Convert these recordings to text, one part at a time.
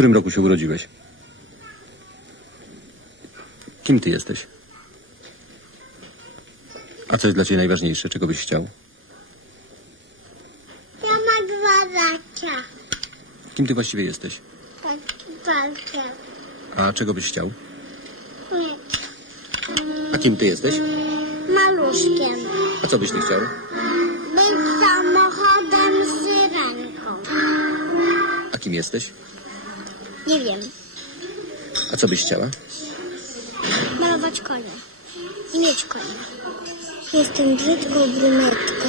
którym roku się urodziłeś? Kim ty jesteś? A co jest dla ciebie najważniejsze? Czego byś chciał? Ja mam 2 lata. Kim ty właściwie jesteś? Palcem. A czego byś chciał? Nie. A kim ty jesteś? Maluszkiem. A co byś ty chciał? Być samochodem z syrenką. A kim jesteś? Nie wiem. A co byś chciała? Malować konia. I mieć konia. Jestem brzydką brunetką.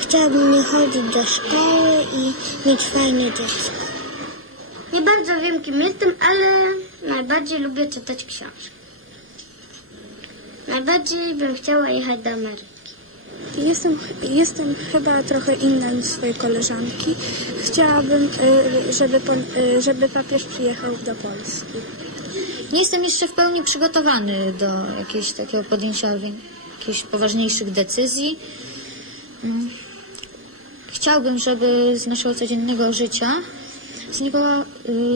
Chciałabym nie chodzić do szkoły i mieć fajne dziecko. Nie bardzo wiem, kim jestem, ale najbardziej lubię czytać książki. Najbardziej bym chciała jechać do Ameryki. Jestem chyba trochę inna niż swoje koleżanki. Chciałabym, żeby papież przyjechał do Polski. Nie jestem jeszcze w pełni przygotowany do jakiegoś takiego podjęcia jakichś poważniejszych decyzji. Chciałbym, żeby z naszego codziennego życia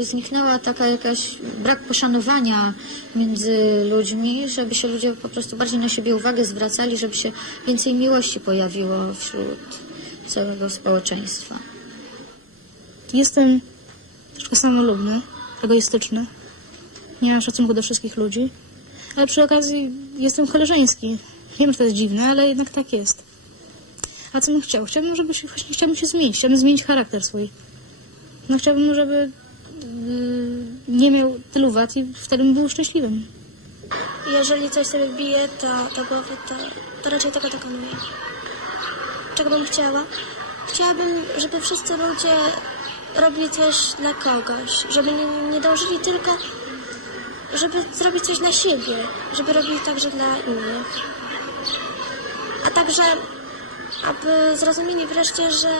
zniknęła taka jakaś brak poszanowania między ludźmi, żeby się ludzie po prostu bardziej na siebie uwagę zwracali, żeby się więcej miłości pojawiło wśród całego społeczeństwa. Jestem troszkę samolubny, egoistyczny. Nie mam szacunku do wszystkich ludzi, ale przy okazji jestem koleżeński. Wiem, że to jest dziwne, ale jednak tak jest. A co bym chciał? Chciałbym się zmienić. Chciałbym zmienić charakter swój. No chciałbym, żeby nie miał tylu wad i wtedy bym był szczęśliwym. Jeżeli coś sobie bije do głowy, to raczej tego dokonuję. Czego bym chciała? Chciałabym, żeby wszyscy ludzie robili coś dla kogoś. Żeby nie dążyli tylko, żeby zrobić coś dla siebie. Żeby robili także dla innych. A także, aby zrozumieli wreszcie, że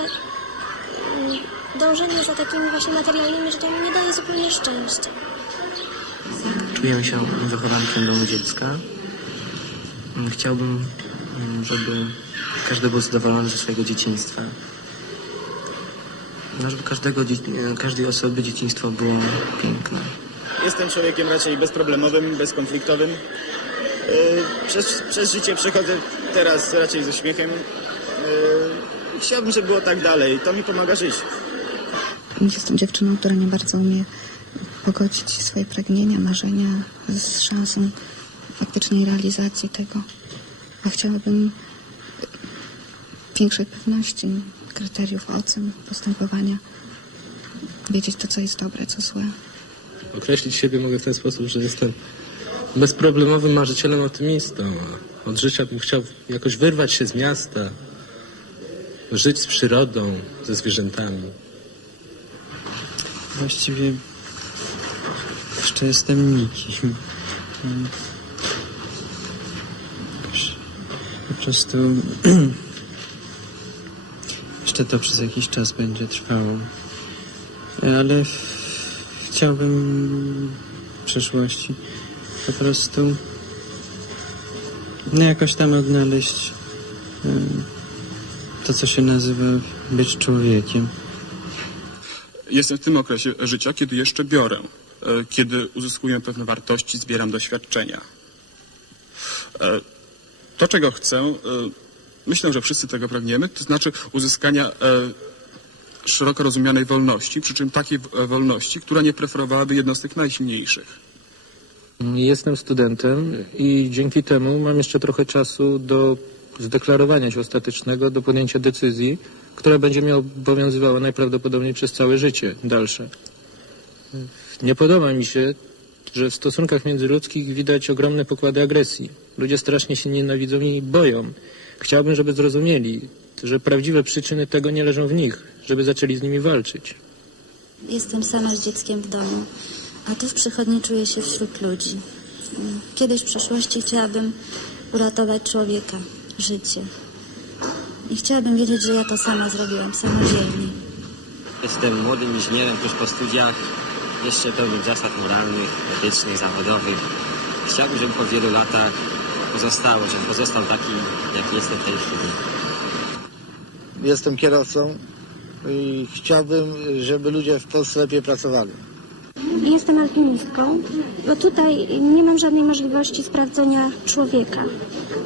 dążenie za takimi właśnie materialnymi rzeczami nie daje zupełnie szczęścia. Czuję się wychowankiem domu dziecka. Chciałbym, żeby każdy był zadowolony ze swojego dzieciństwa. No, żeby każdej osoby dzieciństwo było piękne. Jestem człowiekiem raczej bezproblemowym, bezkonfliktowym. Przez życie przechodzę teraz raczej ze śmiechem. Chciałbym, żeby było tak dalej. To mi pomaga żyć. Jestem dziewczyną, która nie bardzo umie pogodzić swoje pragnienia, marzenia z szansą faktycznej realizacji tego. A chciałabym większej pewności, kryteriów ocen, postępowania. Wiedzieć to, co jest dobre, co złe. Określić siebie mogę w ten sposób, że jestem bezproblemowym marzycielem, optymistą. A od życia bym chciał jakoś wyrwać się z miasta, żyć z przyrodą, ze zwierzętami. Właściwie jeszcze jestem nikim. Po prostu jeszcze to przez jakiś czas będzie trwało. Ale chciałbym w przyszłości po prostu jakoś tam odnaleźć to, co się nazywa być człowiekiem. Jestem w tym okresie życia, kiedy jeszcze biorę, kiedy uzyskuję pewne wartości, zbieram doświadczenia. To, czego chcę, myślę, że wszyscy tego pragniemy, to znaczy uzyskania szeroko rozumianej wolności, przy czym takiej wolności, która nie preferowałaby jednostek najsilniejszych. Jestem studentem i dzięki temu mam jeszcze trochę czasu do zdeklarowania się ostatecznego, do podjęcia decyzji, która będzie mnie obowiązywała najprawdopodobniej przez całe życie dalsze. Nie podoba mi się, że w stosunkach międzyludzkich widać ogromne pokłady agresji. Ludzie strasznie się nienawidzą i boją. Chciałbym, żeby zrozumieli, że prawdziwe przyczyny tego nie leżą w nich, żeby zaczęli z nimi walczyć. Jestem sama z dzieckiem w domu, a tu w przychodni czuję się wśród ludzi. Kiedyś w przyszłości chciałabym uratować człowieka, życie. I chciałabym wiedzieć, że ja to sama zrobiłam, samodzielnie. Jestem młodym inżynierem tuż po studiach, jeszcze pełnym zasad moralnych, etycznych, zawodowych. Chciałbym, żeby po wielu latach żebym pozostał taki, jaki jestem w tej chwili. Jestem kierowcą i chciałbym, żeby ludzie w Polsce lepiej pracowali. Jestem alpinistką, bo tutaj nie mam żadnej możliwości sprawdzenia człowieka,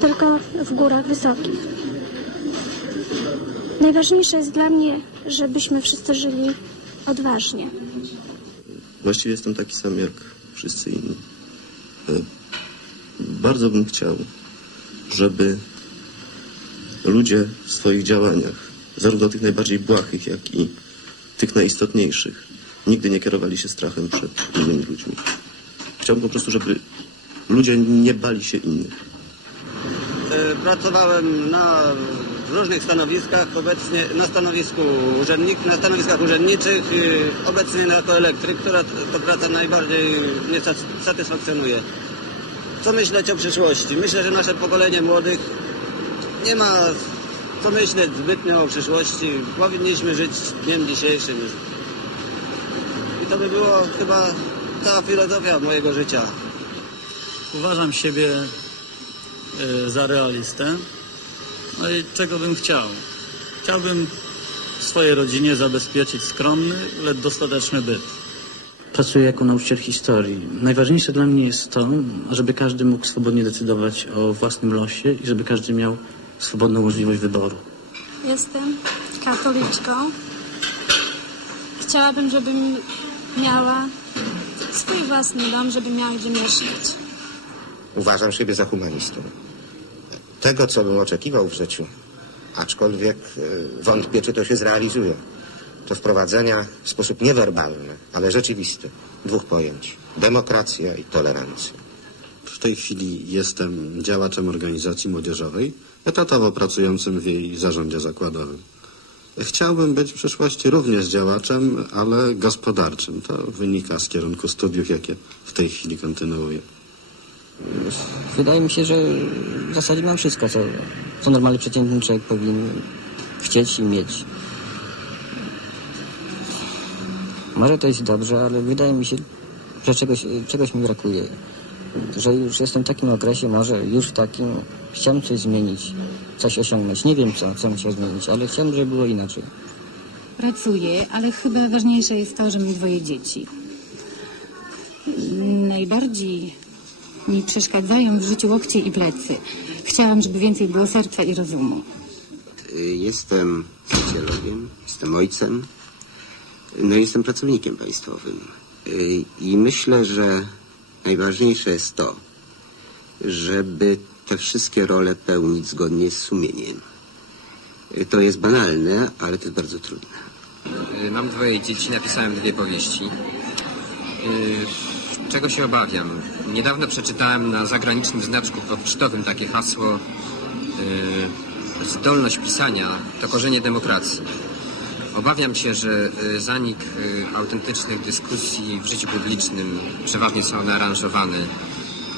tylko w górach wysokich. Najważniejsze jest dla mnie, żebyśmy wszyscy żyli odważnie. Właściwie jestem taki sam jak wszyscy inni. Bardzo bym chciał, żeby ludzie w swoich działaniach, zarówno tych najbardziej błahych, jak i tych najistotniejszych, nigdy nie kierowali się strachem przed innymi ludźmi. Chciałbym po prostu, żeby ludzie nie bali się innych. Pracowałem w różnych stanowiskach, obecnie na stanowiskach urzędniczych, obecnie jako elektryk, która to praca najbardziej mnie satysfakcjonuje. Co myśleć o przyszłości? Myślę, że nasze pokolenie młodych nie ma co myśleć zbytnio o przyszłości. Powinniśmy żyć dniem dzisiejszym. I to by było chyba cała filozofia mojego życia. Uważam siebie za realistę. No i czego bym chciał? Chciałbym swojej rodzinie zabezpieczyć skromny, lecz dostateczny byt. Pracuję jako nauczyciel historii. Najważniejsze dla mnie jest to, żeby każdy mógł swobodnie decydować o własnym losie i żeby każdy miał swobodną możliwość wyboru. Jestem katoliczką. Chciałabym, żebym miała swój własny dom, żeby miała gdzie mieszkać. Uważam siebie za humanistę. Tego, co bym oczekiwał w życiu, aczkolwiek wątpię, czy to się zrealizuje, to wprowadzenia w sposób niewerbalny, ale rzeczywisty, dwóch pojęć: demokracja i tolerancja. W tej chwili jestem działaczem organizacji młodzieżowej, etatowo pracującym w jej zarządzie zakładowym. Chciałbym być w przyszłości również działaczem, ale gospodarczym. To wynika z kierunku studiów, jakie w tej chwili kontynuuję. Wydaje mi się, że w zasadzie mam wszystko, co normalny, przeciętny człowiek powinien chcieć i mieć. Może to jest dobrze, ale wydaje mi się, że czegoś mi brakuje. Że już jestem w takim okresie, może już w takim, chciałem coś zmienić, coś osiągnąć. Nie wiem, co musiał zmienić, ale chciałem, żeby było inaczej. Pracuję, ale chyba ważniejsze jest to, że mam 2 dzieci. Najbardziej mi przeszkadzają w życiu łokcie i plecy. Chciałam, żeby więcej było serca i rozumu. Jestem socjologiem, jestem ojcem, no i jestem pracownikiem państwowym. I myślę, że najważniejsze jest to, żeby te wszystkie role pełnić zgodnie z sumieniem. To jest banalne, ale to jest bardzo trudne. Mam 2 dzieci, napisałem 2 powieści. Czego się obawiam? Niedawno przeczytałem na zagranicznym znaczku pocztowym takie hasło: zdolność pisania to korzenie demokracji. Obawiam się, że zanik autentycznych dyskusji w życiu publicznym, przeważnie są one aranżowane,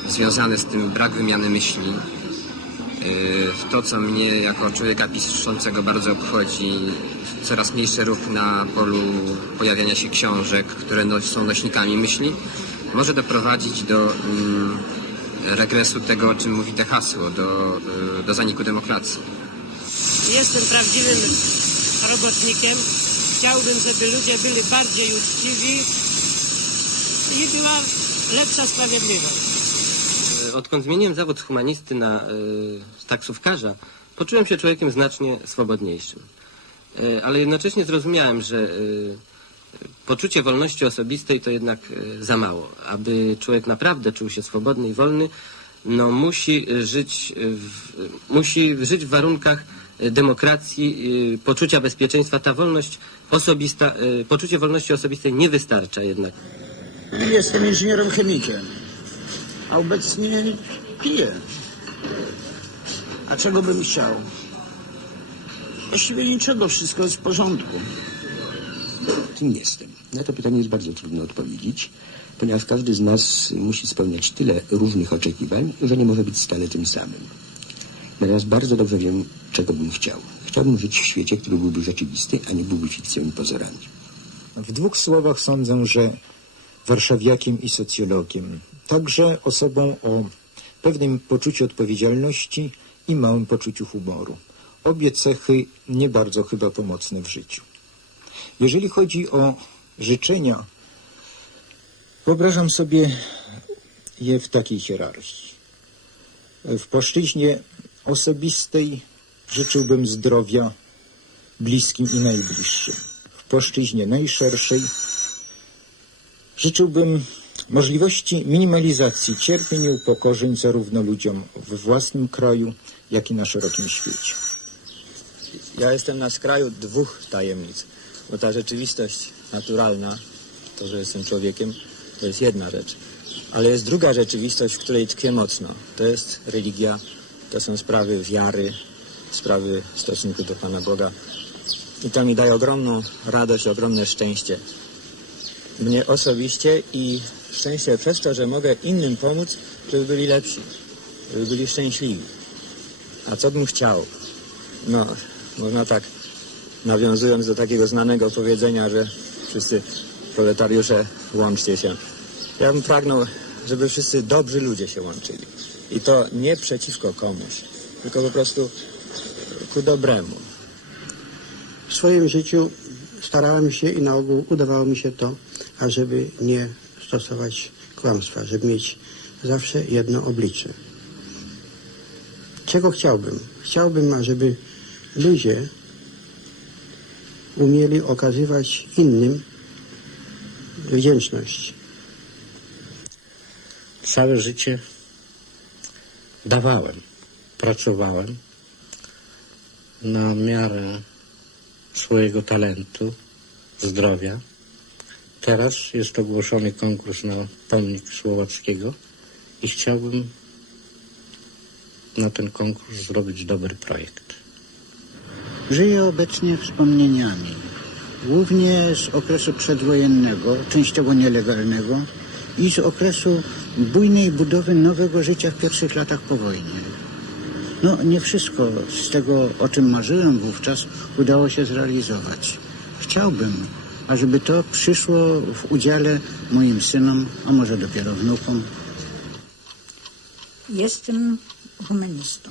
związane z tym brak wymiany myśli. To, co mnie jako człowieka piszącego bardzo obchodzi, coraz mniejszy ruch na polu pojawiania się książek, które są nośnikami myśli, może doprowadzić do regresu tego, o czym mówi to hasło, do zaniku demokracji. Jestem prawdziwym robotnikiem. Chciałbym, żeby ludzie byli bardziej uczciwi i była lepsza sprawiedliwość. Odkąd zmieniłem zawód humanisty na taksówkarza, poczułem się człowiekiem znacznie swobodniejszym. Ale jednocześnie zrozumiałem, że poczucie wolności osobistej to jednak za mało. Aby człowiek naprawdę czuł się swobodny i wolny, no musi żyć w warunkach demokracji, poczucia bezpieczeństwa. Ta wolność osobista, poczucie wolności osobistej nie wystarcza jednak. Jestem inżynierem chemikiem, a obecnie piję. A czego bym chciał? Właściwie niczego, wszystko jest w porządku. Kim jestem? Na to pytanie jest bardzo trudno odpowiedzieć, ponieważ każdy z nas musi spełniać tyle różnych oczekiwań, że nie może być stale tym samym. Natomiast bardzo dobrze wiem, czego bym chciał. Chciałbym żyć w świecie, który byłby rzeczywisty, a nie byłby fikcją i pozorami. W 2 słowach sądzę, że warszawiakiem i socjologiem. Także osobą o pewnym poczuciu odpowiedzialności i małym poczuciu humoru. Obie cechy nie bardzo chyba pomocne w życiu. Jeżeli chodzi o życzenia Wyobrażam sobie je w takiej hierarchii. W płaszczyźnie osobistej życzyłbym zdrowia bliskim i najbliższym. W płaszczyźnie najszerszej życzyłbym możliwości minimalizacji cierpień i upokorzeń zarówno ludziom we własnym kraju, jak i na szerokim świecie. Ja jestem na skraju dwóch tajemnic, bo ta rzeczywistość naturalna, to, że jestem człowiekiem, to jest jedna rzecz. Ale jest druga rzeczywistość, w której tkwię mocno. To jest religia, to są sprawy wiary, sprawy w stosunku do Pana Boga. I to mi daje ogromną radość, ogromne szczęście. Mnie osobiście i szczęście przez to, że mogę innym pomóc, żeby byli lepsi, żeby byli szczęśliwi. A co bym chciał? No, można tak, nawiązując do takiego znanego powiedzenia, że wszyscy proletariusze łączcie się. Ja bym pragnął, żeby wszyscy dobrzy ludzie się łączyli. I to nie przeciwko komuś, tylko po prostu ku dobremu. W swoim życiu starałem się i na ogół udawało mi się to, ażeby nie stosować kłamstwa, żeby mieć zawsze jedno oblicze. Czego chciałbym? Chciałbym, ażeby ludzie umieli okazywać innym wdzięczność. Całe życie dawałem, pracowałem na miarę swojego talentu, zdrowia. Teraz jest ogłoszony konkurs na pomnik Słowackiego i chciałbym na ten konkurs zrobić dobry projekt. Żyję obecnie wspomnieniami, głównie z okresu przedwojennego, częściowo nielegalnego i z okresu bujnej budowy nowego życia w pierwszych latach po wojnie. No, nie wszystko z tego, o czym marzyłem wówczas, udało się zrealizować. Chciałbym, ażeby to przyszło w udziale moim synom, a może dopiero wnukom. Jestem humanistą,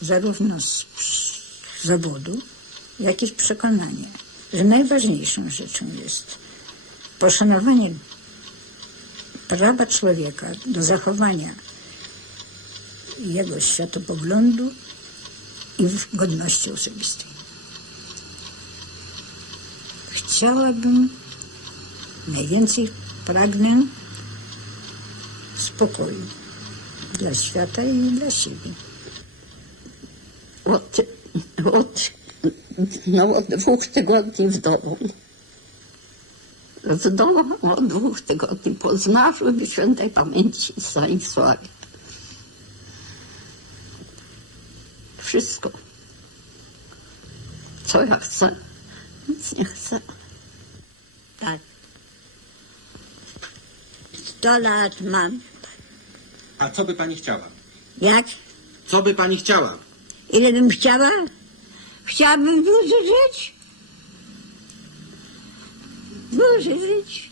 zarówno z zawodu, jak i z przekonania, że najważniejszą rzeczą jest poszanowanie prawa człowieka do zachowania jego światopoglądu i godności osobistej. Chciałabym, najwięcej pragnę spokoju dla świata i dla siebie. Od 2 tygodni w domu. W domu od 2 tygodni po zmarłym świętej pamięci Stanisławie. Wszystko. Co ja chcę, nic nie chcę. Tak. 100 lat mam. A co by pani chciała? Jak? Co by pani chciała? Ile bym chciała? Chciałabym dłużej żyć. Dłużej żyć.